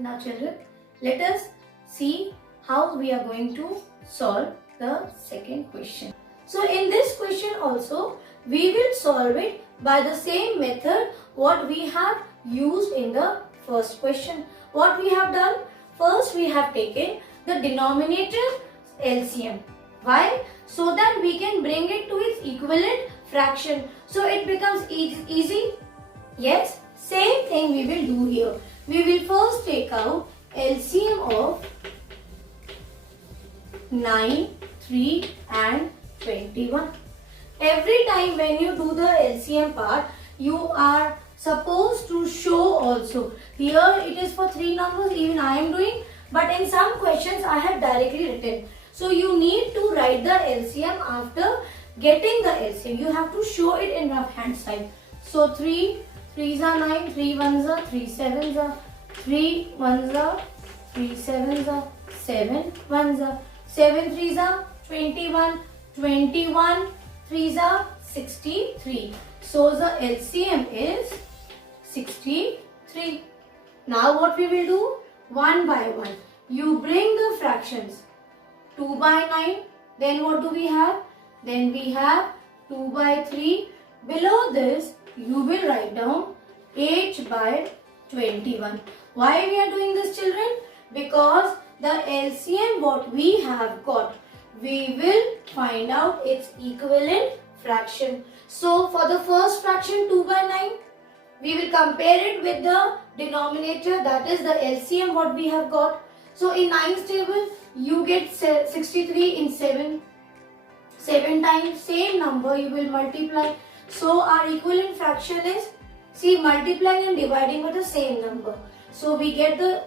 Now children, let us see how we are going to solve the second question. So in this question also, we will solve it by the same method what we have used in the first question. What we have done? First we have taken the denominator LCM. Why? So that we can bring it to its equivalent fraction. So it becomes easy. Yes, same thing we will do here. We will first take out LCM of 9, 3 and 21. Every time when you do the LCM part, you are supposed to show also. Here it is for 3 numbers, even I am doing, but in some questions I have directly written. So you need to write the LCM after getting the LCM. You have to show it in rough hand side. So 3 3s are 9, 3 1s are 3 7s are 3 1s are 3 7s are 7 1s are 7 3s are 21, 21 3s are 63. So the LCM is 63. Now what we will do? One by one. You bring the fractions. 2 by 9. Then what do we have? Then we have 2 by 3. Below this, you will write down 8 by 21. Why we are doing this, children? Because the LCM what we have got, we will find out its equivalent fraction. So for the first fraction 2 by 9, we will compare it with the denominator, that is the LCM what we have got. So in 9's table, you get 63 in 7 times, same number you will multiply. So our equivalent fraction is, see, multiplying and dividing with the same number. So we get the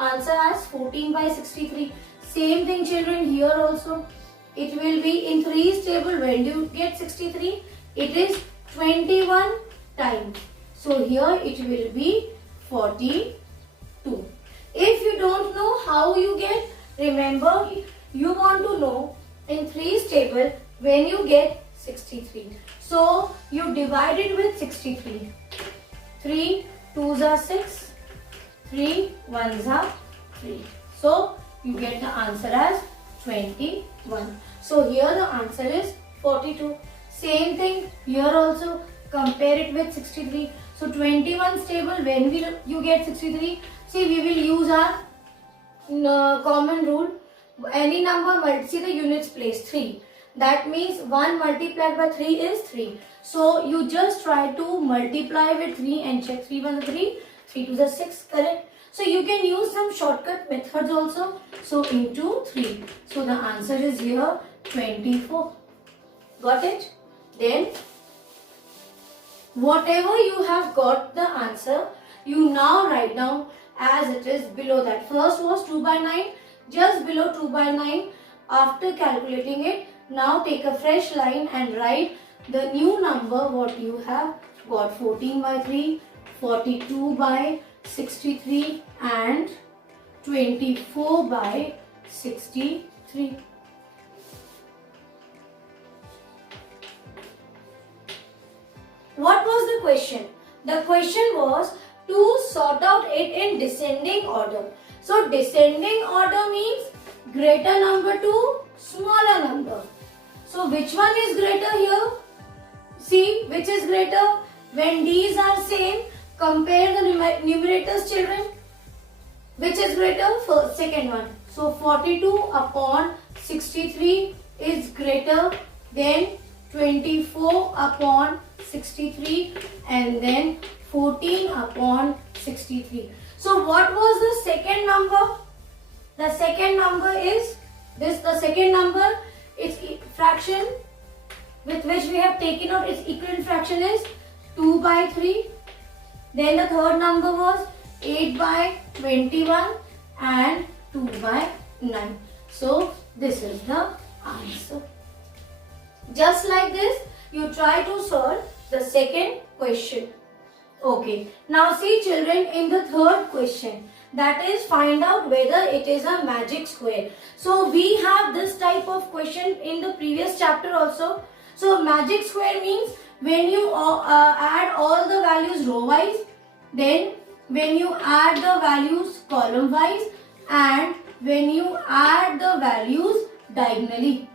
answer as 14 by 63. Same thing children, here also. It will be in 3's table, when you get 63, it is 21 times. So here it will be 42. If you don't know how you get, remember you want to know in 3's table when you get 63. So you divide it with 63. 3 2s are 6, 3 1s are 3. So you get the answer as 21. So here the answer is 42. Same thing here also, compare it with 63. So 21's table, when you get 63, see, we will use our common rule. Any number, see the units place 3. That means 1 multiplied by 3 is 3. So you just try to multiply with 3 and check 3 1 3, 3 2 is 6, correct? So you can use some shortcut methods also. So into 3. So the answer is here 24. Got it? Then whatever you have got the answer, you now write down as it is below that. First was 2 by 9, just below 2 by 9. After calculating it, now take a fresh line and write the new number what you have got. 14 by 3, 42 by 63 and 24 by 63. What was the question? The question was to sort out it in descending order. So descending order means greater number to smaller number. So which one is greater here? See, which is greater? When these are same, compare the numerators, children. Which is greater? First, second one. So 42 upon 63 is greater than 24 upon 63 and then 14 upon 63. So what was the second number? The second number is this. The second number is fraction with which we have taken out its equivalent fraction is 2 by 3. Then the third number was 8 by 21 and 2 by 9. So this is the answer. Just like this, you try to solve the second question. Okay. Now see children, in the third question, that is find out whether it is a magic square. So we have this type of question in the previous chapter also. So magic square means when you add all the values row wise, then when you add the values column wise and when you add the values diagonally.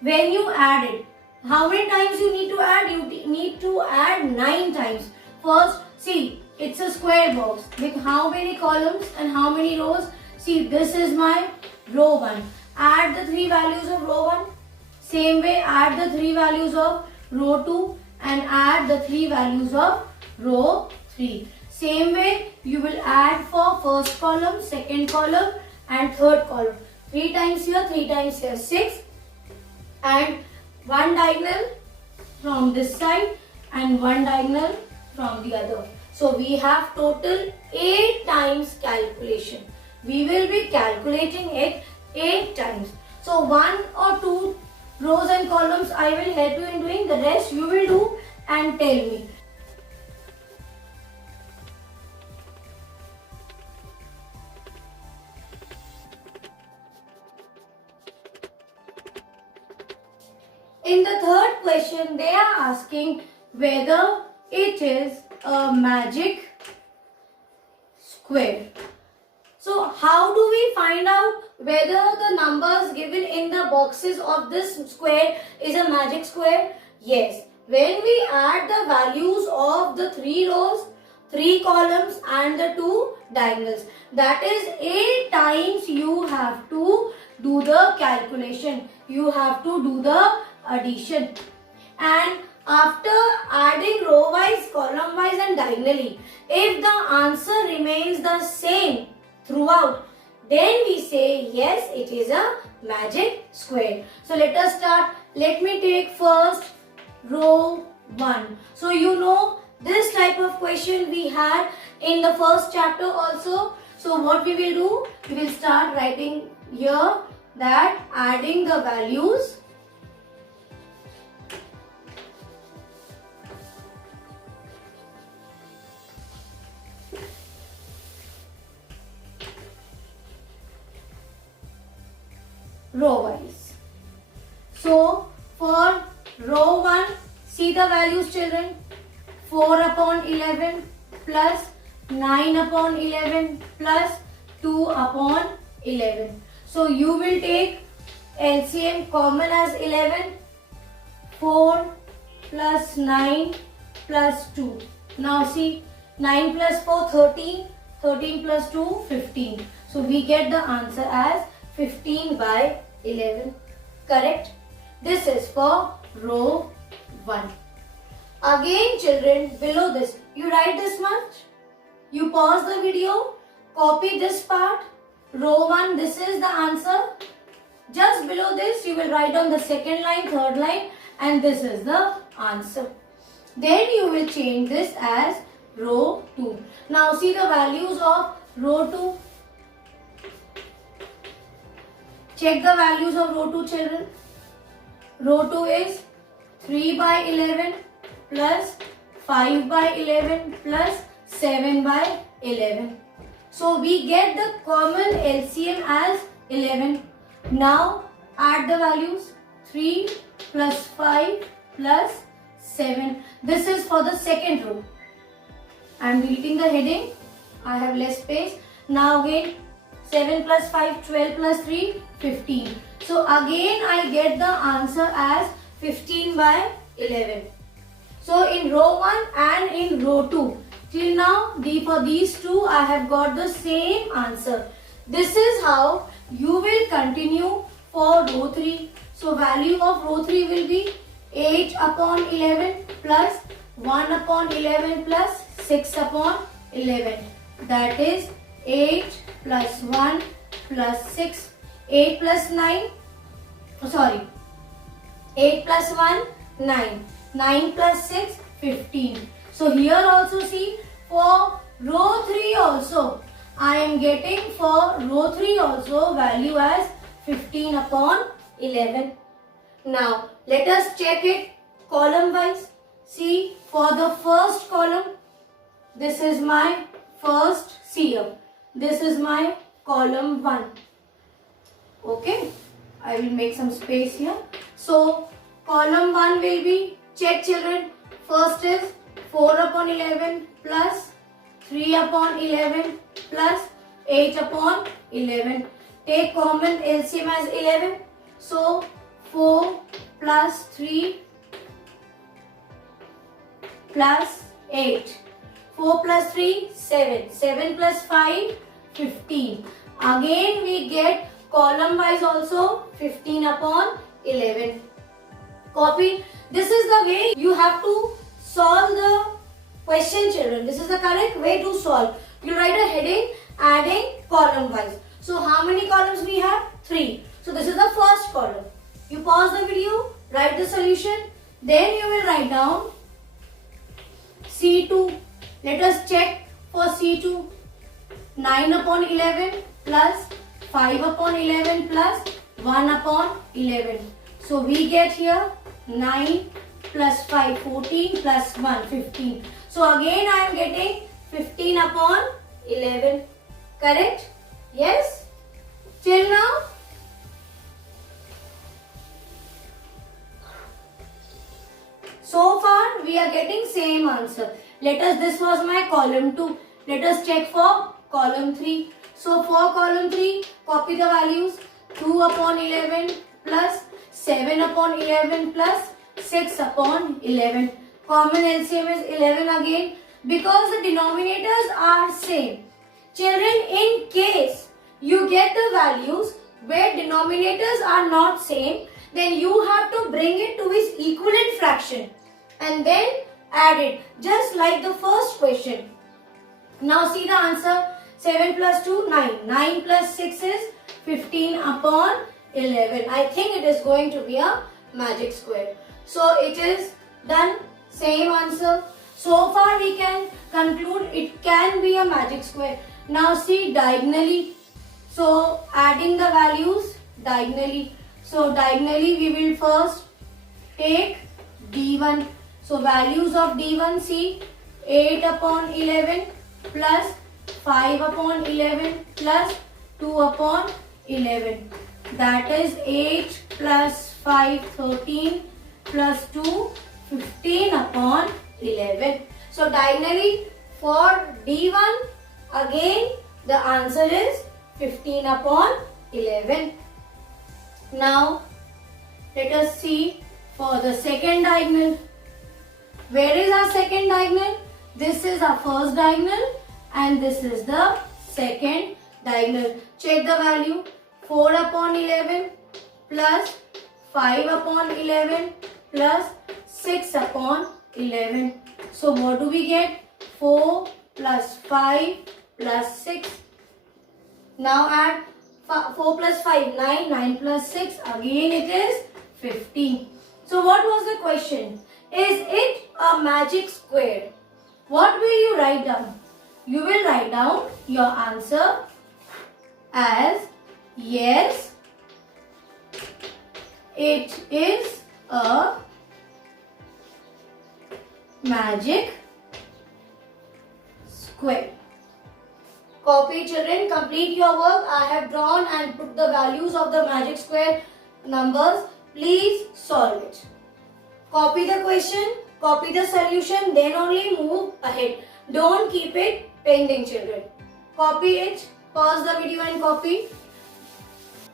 When you add it, how many times you need to add? You need to add 9 times. First, see, it's a square box with how many columns and how many rows? See, this is my row 1. Add the 3 values of row 1. Same way, add the 3 values of row 2 and add the 3 values of row 3. Same way, you will add for first column, second column and third column. 3 times here, 3 times here, 6. And 1 diagonal from this side and 1 diagonal from the other. So we have total 8 times calculation. We will be calculating it 8 times. So 1 or 2 rows and columns I will help you in doing. The rest you will do and tell me. In the third question, they are asking whether it is a magic square. So how do we find out whether the numbers given in the boxes of this square is a magic square? Yes, when we add the values of the 3 rows, 3 columns and the 2 diagonals, that is 8 times you have to do the calculation. You have to do the addition. And after adding row wise, column wise and diagonally, if the answer remains the same throughout, then we say yes, it is a magic square. So let us start. Let me take first row 1. So you know this type of question we had in the first chapter also. So what we will do, we will start writing here that adding the values row wise. So for row 1, see the values children. 4 upon 11 plus 9 upon 11 plus 2 upon 11. So you will take LCM common as 11. 4 plus 9 plus 2. Now see, 9 plus 4, 13. 13 plus 2, 15. So we get the answer as 15 by 11. Correct? This is for row 1. Again children, below this, you write this much. You pause the video, copy this part. Row 1, this is the answer. Just below this, you will write down the second line, third line, and this is the answer. Then you will change this as row 2. Now see the values of row 2. Check the values of row 2 children. Row 2 is 3 by 11 plus 5 by 11 plus 7 by 11. So we get the common LCM as 11. Now add the values 3 plus 5 plus 7. This is for the second row. I am deleting the heading. I have less space. Now again 7 plus 5, 12 plus 3, 15. So again I get the answer as 15 by 11. So in row 1 and in row 2, till now for these two I have got the same answer. This is how you will continue for row 3. So value of row 3 will be 8 upon 11 plus 1 upon 11 plus 6 upon 11. That is 8 plus 1 plus 6. 8 plus 9. 8 plus 1, 9. 9 plus 6, 15. So here also see for row 3 also I am getting for row 3 also value as 15 upon 11. Now let us check it column wise. See for the first column, this is my first CM. This is my column 1. Okay, I will make some space here. So column 1 will be, check children, first is 4 upon 11 plus 3 upon 11 plus 8 upon 11. Take common LCM as 11. So 4 plus 3 plus 8. 4 plus 3, 7. 7 plus 5, 15. Again we get column wise also 15 upon 11. Copy. This is the way you have to solve the question, children. This is the correct way to solve. You write a heading adding column wise. So how many columns we have? 3. So this is the first column. You pause the video, write the solution. Then you will write down C2. Let us check for C2. 9 upon 11 plus 5 upon 11 plus 1 upon 11. So we get here 9 plus 5, 14 plus 1, 15. So again I am getting 15 upon 11. Correct? Yes? Till now? So far we are getting same answer. This was my column 2. Let us check for column 3. So for column 3, copy the values. 2 upon 11 plus 7 upon 11 plus 6 upon 11. Common LCM is 11 again because the denominators are same. Children, in case you get the values where denominators are not same, then you have to bring it to its equivalent fraction and then add it, just like the first question. Now see the answer. 7 plus 2, 9. 9 plus 6 is 15 upon 11. I think it is going to be a magic square. So it is done. Same answer. So far we can conclude it can be a magic square. Now see diagonally. So adding the values diagonally. So diagonally we will first take D1. So values of D1, see 8 upon 11 plus 5 upon 11 plus 2 upon 11. That is 8 plus 5, 13 plus 2, 15 upon 11. So diagonally for D1, again the answer is 15 upon 11. Now let us see for the second diagonal. Where is our second diagonal? This is our first diagonal and this is the second diagonal. Check the value. 4 upon 11 plus 5 upon 11 plus 6 upon 11. So what do we get? 4 plus 5 plus 6. Now add 4 plus 5, 9, 9 plus 6. Again it is 15. So what was the question? Is it a magic square? What will you write down? You will write down your answer as yes, it is a magic square. Copy, children, complete your work. I have drawn and put the values of the magic square numbers. Please solve it. Copy the question, copy the solution, then only move ahead. Don't keep it pending, children. Copy it, pause the video and copy.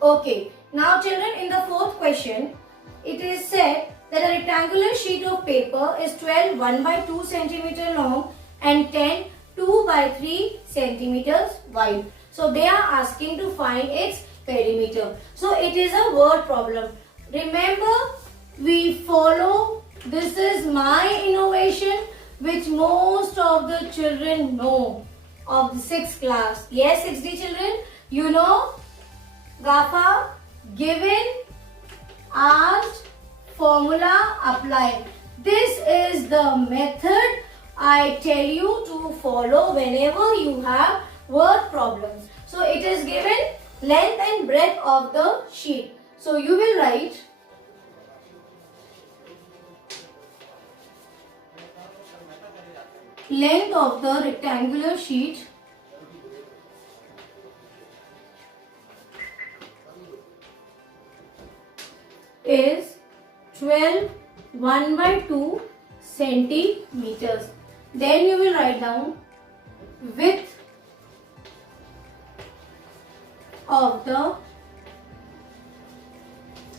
Okay, now children, in the fourth question, it is said that a rectangular sheet of paper is 12 1 by 2 centimeter long and 10 2 by 3 centimeters wide. So they are asking to find its perimeter. So it is a word problem. Remember, we follow, this is my innovation which most of the children know of the 6th class. Yes, 6D children, you know, GAFA, given, asked, formula, applied. This is the method I tell you to follow whenever you have word problems. So it is given length and breadth of the sheet. So you will write length of the rectangular sheet is 12 1 by 2 centimeters. Then you will write down width of the,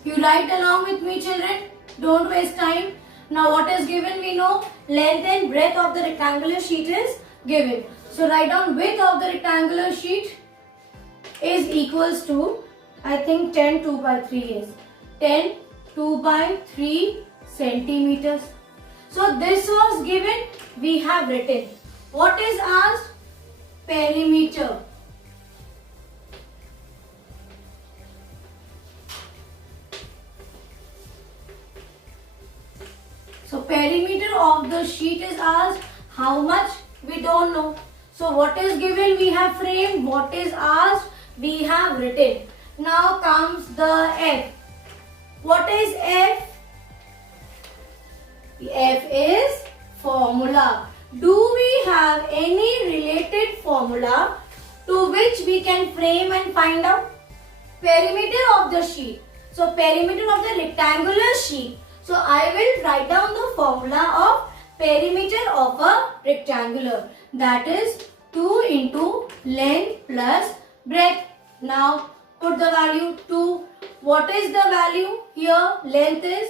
you write along with me children, don't waste time. Now what is given we know, length and breadth of the rectangular sheet is given. So write down width of the rectangular sheet is equals to, I think 10 2 by 3 is 10 2 by 3 centimeters. So this was given, we have written. What is asked? Perimeter. So perimeter of the sheet is asked. How much? We don't know. So what is given? We have framed. What is asked? We have written. Now comes the F. What is F? F is formula. Do we have any related formula to which we can frame and find out? Perimeter of the sheet. So perimeter of the rectangular sheet. So I will write down the formula of perimeter of a rectangular. That is 2 into length plus breadth. Now put the value 2. What is the value here? Length is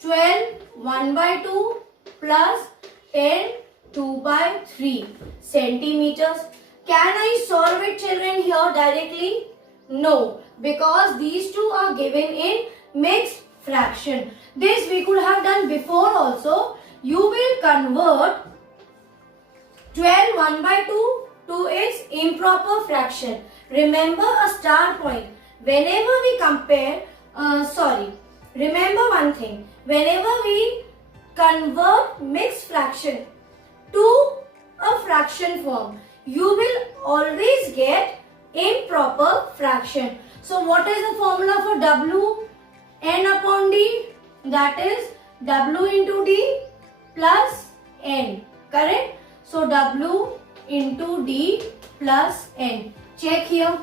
12 1 by 2 plus 10 2 by 3 centimeters. Can I solve it children here directly? No, because these two are given in mixed fraction. This we could have done before also. You will convert 12 1 by 2 to its improper fraction. Remember a star point. Whenever we compare, remember one thing. Whenever we convert mixed fraction to a fraction form, you will always get improper fraction. So what is the formula for W? N upon D, that is W into D plus N, correct? So W into D plus N. Check here.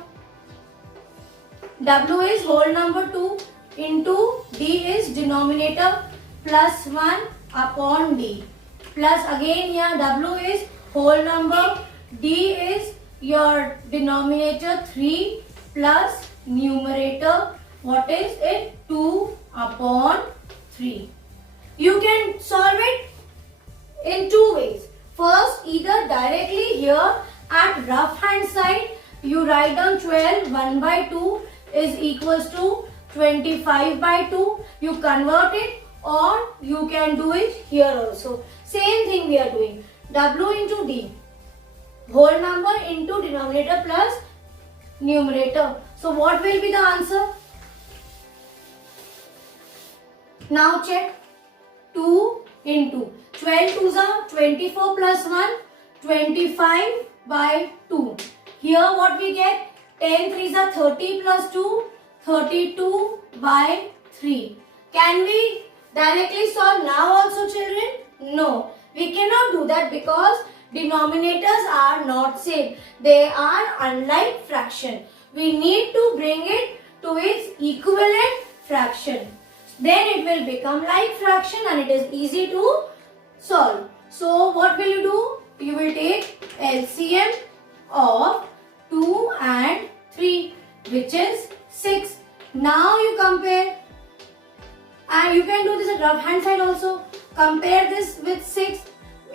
W is whole number 2 into D is denominator plus 1 upon D. Plus again here W is whole number, D is your denominator 3 plus numerator, what is it? 2 upon 3. You can solve it in two ways. First, either directly here at rough hand side, you write down 12 1 by 2 is equals to 25 by 2. You convert it, or you can do it here also. Same thing we are doing. W into D, whole number into denominator plus numerator. So what will be the answer? Now check. 2 into 12 2s are 24 plus 1, 25 by 2. Here what we get? 10 3s are 30 plus 2, 32 by 3. Can we directly solve now also children? No. We cannot do that because denominators are not same. They are unlike fraction. We need to bring it to its equivalent fraction. Then it will become like fraction and it is easy to solve. So what will you do? You will take LCM of 2 and 3, which is 6. Now you compare, and you can do this at rough hand side also. Compare this with 6.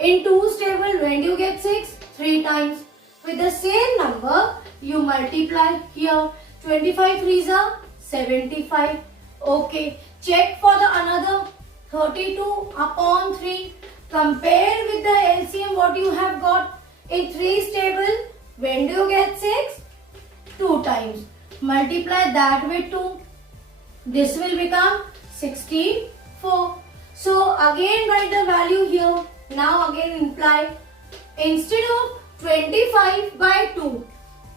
In 2's table, when do you get 6? 3 times. With the same number, you multiply here. 25 3s are 75. Okay. Check for the another 32 upon 3. Compare with the LCM what you have got. In 3's table, when do you get 6? 2 times. Multiply that with 2. This will become 64. So again write the value here. Now again imply. Instead of 25 by 2,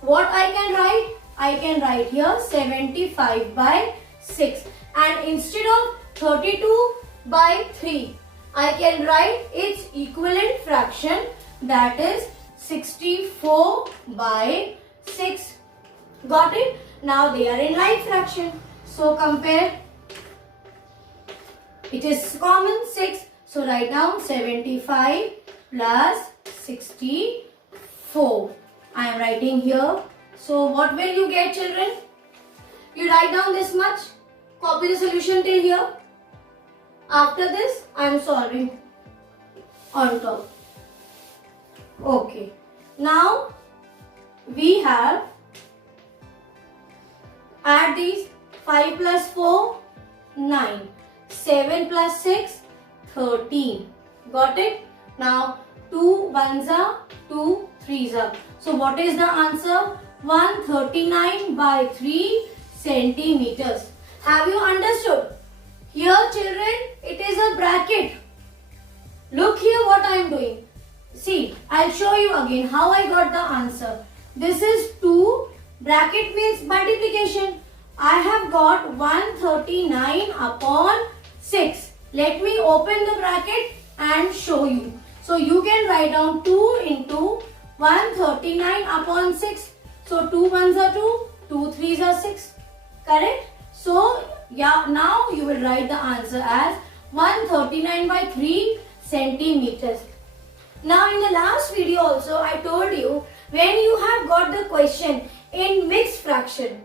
what I can write? I can write here 75 by 6. And instead of 32 by 3, I can write its equivalent fraction, that is 64 by 6. Got it? Now they are in like fraction. So compare. It is common 6. So write down 75 plus 64. 4. I am writing here. So what will you get, children? You write down this much. Copy the solution till here. After this, I am solving on top. Okay. Now we have add these. 5 plus 4, 9. 7 plus 6, 13. Got it? Now 2 ones are 2 threes are. So what is the answer? 139 by 3 centimeters. Have you understood? Here children, it is a bracket. Look here what I am doing. See, I'll show you again how I got the answer. This is 2. Bracket means multiplication. I have got 139 upon 6. Let me open the bracket and show you. So you can write down 2 into 139 upon 6. So 2 ones are 2, 2 threes are 6. Correct? So yeah, now you will write the answer as 139 by 3 centimeters. Now in the last video also I told you, when you have got the question in mixed fraction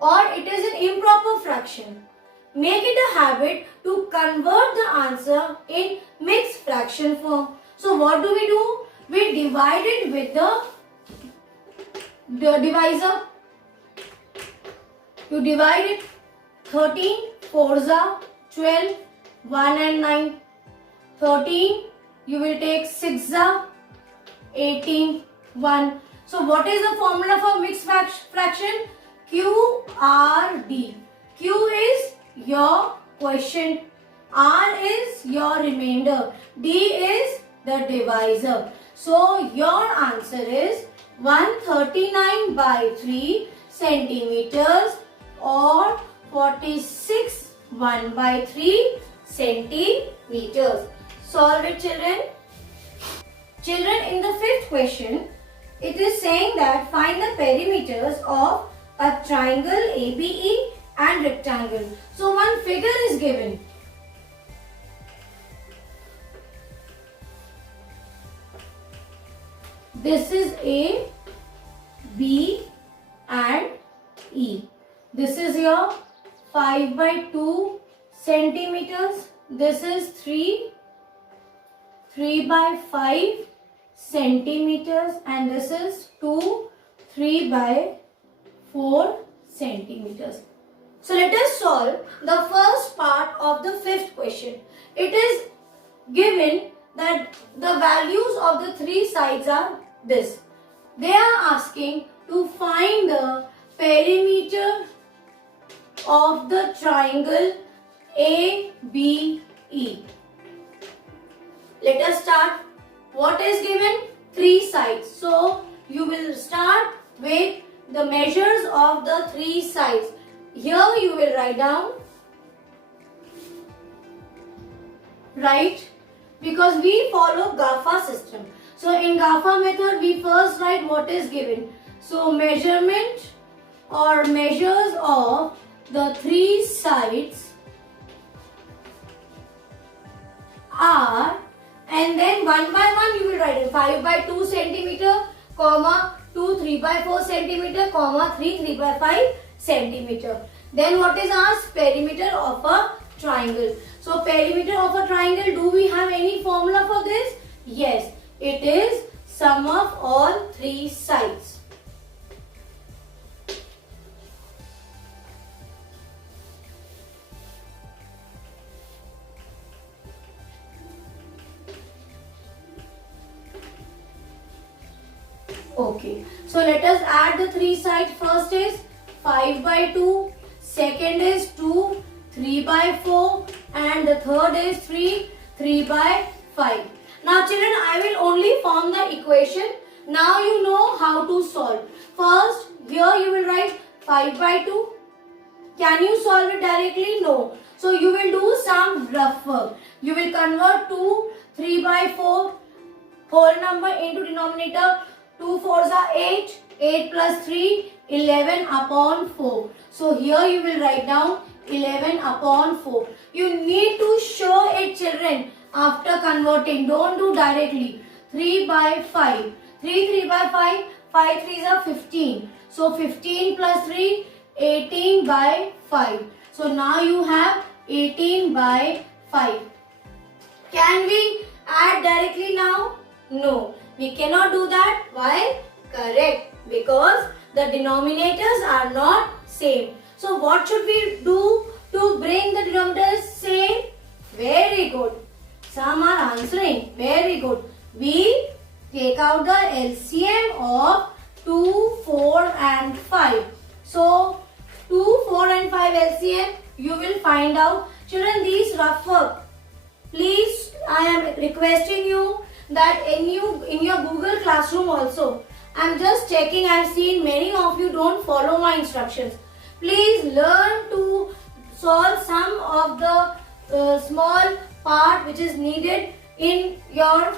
or it is an improper fraction, make it a habit to convert the answer in mixed fraction form. So what do? We divide it with the divisor. You divide it. 13 4s are 12, 1 and 9. 13, you will take 6s are 18, 1. So what is the formula for mixed fraction? QRD. Q is your quotient, R is your remainder, D is the divisor. So your answer is 139 by 3 centimeters or 46 1 by 3 centimeters. Solve it, children. Children, in the fifth question, it is saying that find the perimeters of a triangle ABE and rectangle. So one figure is given. This is A, B and E. This is your 5 by 2 centimeters. This is 3 by 5 centimeters and this is 3 by 4 centimeters. So let us solve the first part of the fifth question. It is given that the values of the three sides are this. They are asking to find the perimeter of the triangle ABE. Let us start. What is given? Three sides. So you will start with the measures of the three sides. Here you will write down. Right? Because we follow GAFA system. So in GAFA method we first write what is given. So measurement or measures of the three sides are, and then one by one you will write it. 5 by 2 centimeter, comma 2 3 by 4 centimeter, comma 3 by 5 centimeter. Then what is asked? Perimeter of a triangle. So perimeter of a triangle, do we have any formula for this? Yes, it is sum of all three sides. Okay, so let us add the three sides. First is 5 by 2, second is 2, 3 by 4 and the third is 3 by 5. Now children, I will only form the equation. Now you know how to solve. First, here you will write 5 by 2. Can you solve it directly? No. So you will do some rough work. You will convert 3 by 4 whole number into denominator. 2 4s are 8, 8 plus 3, 11 upon 4. So here you will write down 11 upon 4. You need to show it, children, after converting. Don't do directly. 3 by 5. 3 by 5, 5 3s are 15. So 15 plus 3, 18 by 5. So now you have 18 by 5. Can we add directly now? No, we cannot do that. Why? Correct, because the denominators are not same. So what should we do to bring the denominators same? Very good. Some are answering. Very good. We take out the LCM of 2, 4 and 5. So 2, 4 and 5 LCM you will find out. Children, these rough work, please, I am requesting you that in your Google Classroom also, I am just checking, I have seen many of you don't follow my instructions. Please learn to solve some of the small part which is needed in your,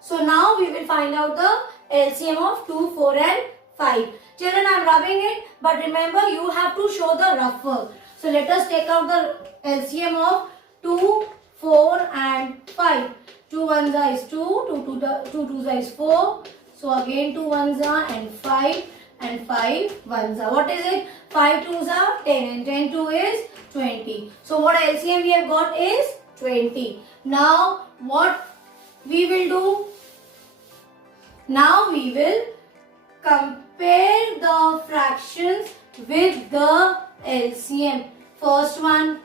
So now we will find out the LCM of 2, 4 and 5. Children, I am rubbing it, but remember you have to show the rough work. So let us take out the LCM of 2, 4 and 5. 2 ones are is 2, 2 twos are is 4. So again 2 ones are and 5 and 5 ones are. What is it? 5 twos are 10 and 10 2 is 20. So what LCM we have got is 20. Now what we will do? Now we will compare the fractions with the LCM. First one.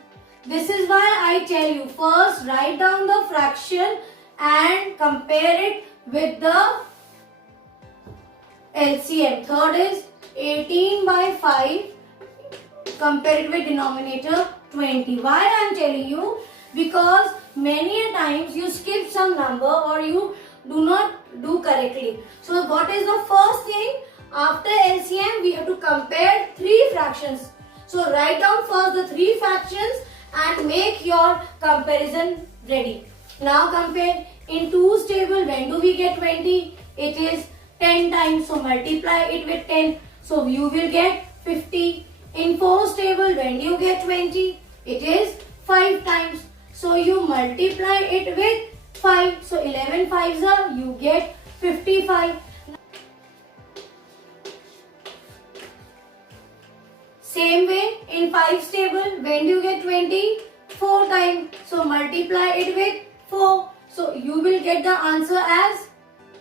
This is why I tell you, first write down the fraction and compare it with the LCM. Third is 18 by 5. Compare it with denominator 20. Why I am telling you? Because many a times you skip some number or you do not do correctly. So what is the first thing? After LCM we have to compare three fractions. So write down first the three fractions and make your comparison ready. Now compare. In 2's table, when do we get 20? It is 10 times. So multiply it with 10. So you will get 50. In 4's table, when do you get 20? It is 5 times. So you multiply it with 5. So 11 5s are, you get 55. Same way, in 5's table, when do you get 20? 4 times. So multiply it with 4. So you will get the answer as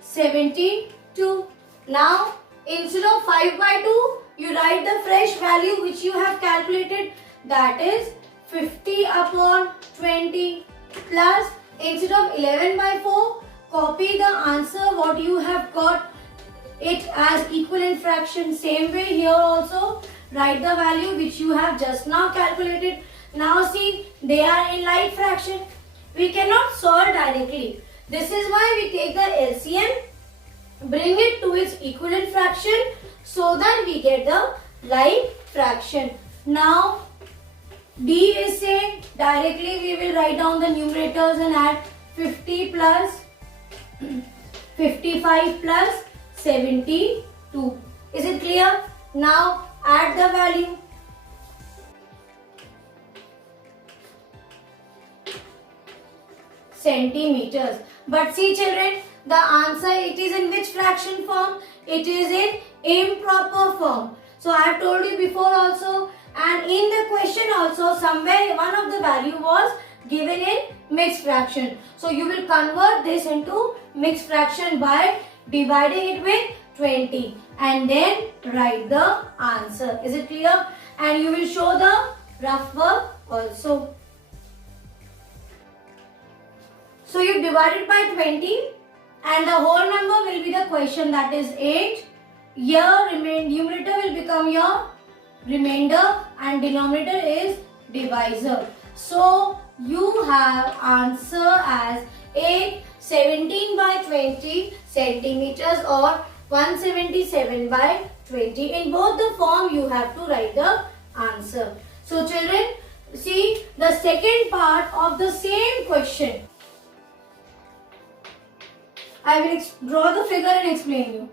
72. Now, instead of 5 by 2, you write the fresh value which you have calculated. That is 50 upon 20 plus, instead of 11 by 4, copy the answer what you have got it as equivalent fraction. Same way here also, write the value which you have just now calculated. Now see, they are in like fraction. We cannot solve directly. This is why we take the LCM, bring it to its equivalent fraction so that we get the like fraction. Now D is same. Directly we will write down the numerators and add 50 plus 55 plus 72. Is it clear? Now add the value. Centimeters. But see children, the answer, it is in which fraction form? It is in improper form. So I have told you before also, and in the question also, somewhere one of the value was given in mixed fraction. So you will convert this into mixed fraction by dividing it with 20 and then write the answer. Is it clear? And you will show the rough work also. So you divide it by 20 and the whole number will be the question, that is 8. Your numerator will become your remainder and denominator is divisor. So you have answer as 8 17 by 20 centimeters or 177 by 20. In both the form you have to write the answer. So children, see the second part of the same question. I will draw the figure and explain you.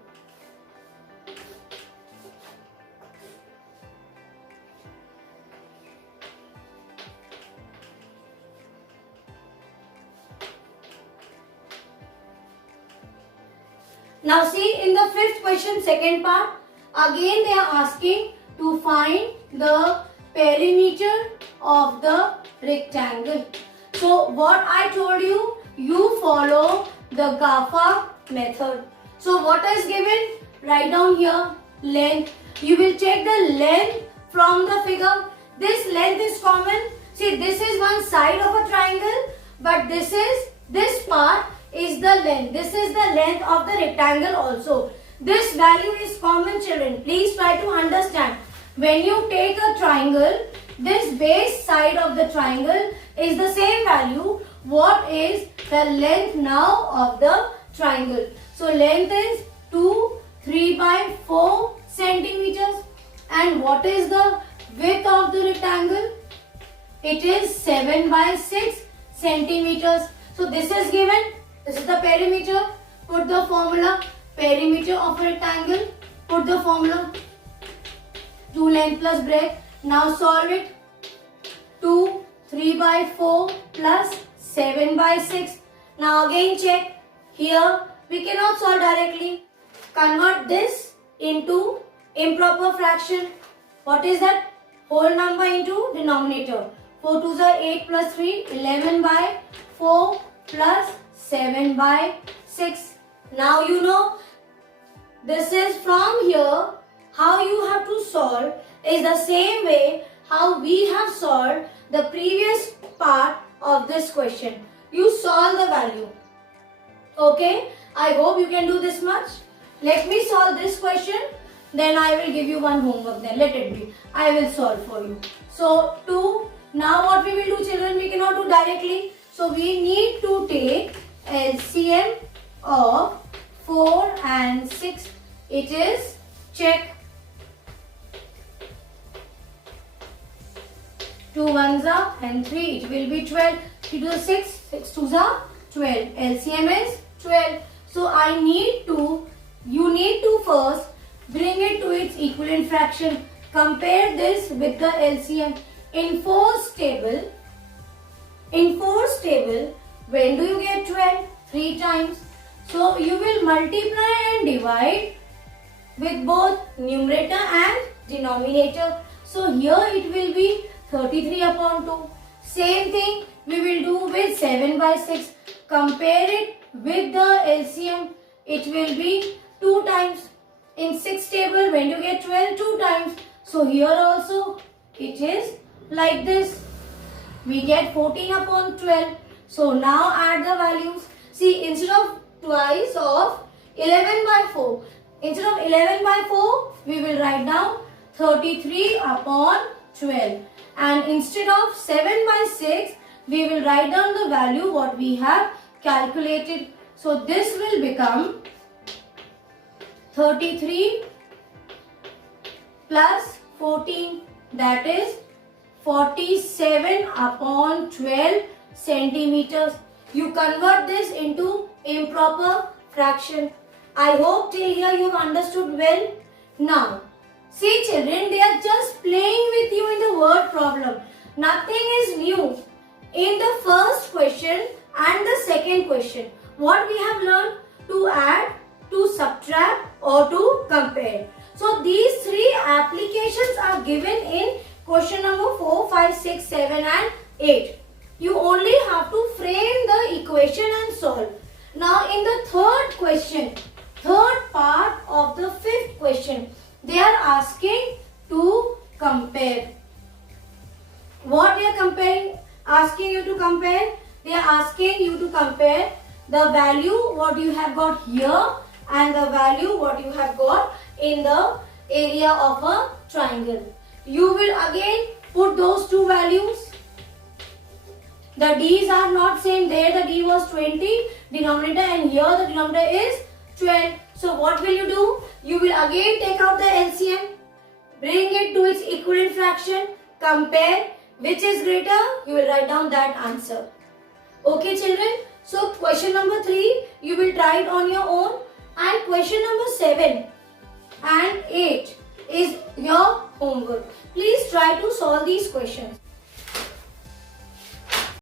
Now see, in the fifth question, second part, again they are asking to find the perimeter of the rectangle. So what I told you, you follow the GAFA method. So what is given? Write down here, length. You will check the length from the figure. This length is common. See, this is one side of a triangle, but this part is the length. This is the length of the rectangle also. This value is common, children. Please try to understand. When you take a triangle, this base side of the triangle is the same value. What is the length now of the triangle? So length is 3 by 4 centimeters. And what is the width of the rectangle? It is 7 by 6 centimeters. So this is given. This is the perimeter. Put the formula. Perimeter of a rectangle. Put the formula. 2 length plus breadth. Now solve it. 3 by 4 plus 7 by 6. Now again check. Here we cannot solve directly. Convert this into improper fraction. What is that? Whole number into denominator. 4 2s are 8 plus 3, 11 by 4 plus 7 by 6. Now you know, this is from here. How you have to solve is the same way how we have solved the previous part of this question. You solve the value. Okay, I hope you can do this much. Let me solve this question. Then I will give you one homework then. Let it be. I will solve for you. So 2. Now what we will do, children? We cannot do directly. So we need to take LCM of 4 and 6. It is, check. 2 1s are and 3. It will be 12. 3 2 6. 6 2s are 12. LCM is 12. So you need to first bring it to its equivalent fraction. Compare this with the LCM. In 4's table, when do you get 12? 3 times. So you will multiply and divide with both numerator and denominator. So here it will be 33 upon 2. Same thing we will do with 7 by 6. Compare it with the LCM. It will be 2 times. In 6 table, when you get 12, 2 times. So here also it is like this. We get 14 upon 12. So now add the values. See, instead of twice of 11 by 4. Instead of 11 by 4, we will write down 33 upon 12. And instead of 7 by 6, we will write down the value what we have calculated. So this will become 33 plus 14, that is 47 upon 12 centimeters. You convert this into improper fraction. I hope till here you have understood well. Now, see children, they are just playing with you in the word problem. Nothing is new. In the first question and the second question, what we have learned? To add, to subtract or to compare. So these 3 applications are given in question number 4, 5, 6, 7 and 8. You only have to frame the equation and solve. Now in the third question, third part of the fifth question, they are asking to compare. What they are comparing? Asking you to compare. They are asking you to compare the value what you have got here and the value what you have got in the area of a triangle. You will again put those 2 values. The D's are not same. There the D was 20 denominator and here the denominator is 12. So what will you do? You will again take out the LCM, bring it to its equivalent fraction, compare which is greater, you will write down that answer. Okay children, so question number 3 you will try it on your own, and question number 7 and 8 is your homework. Please try to solve these questions.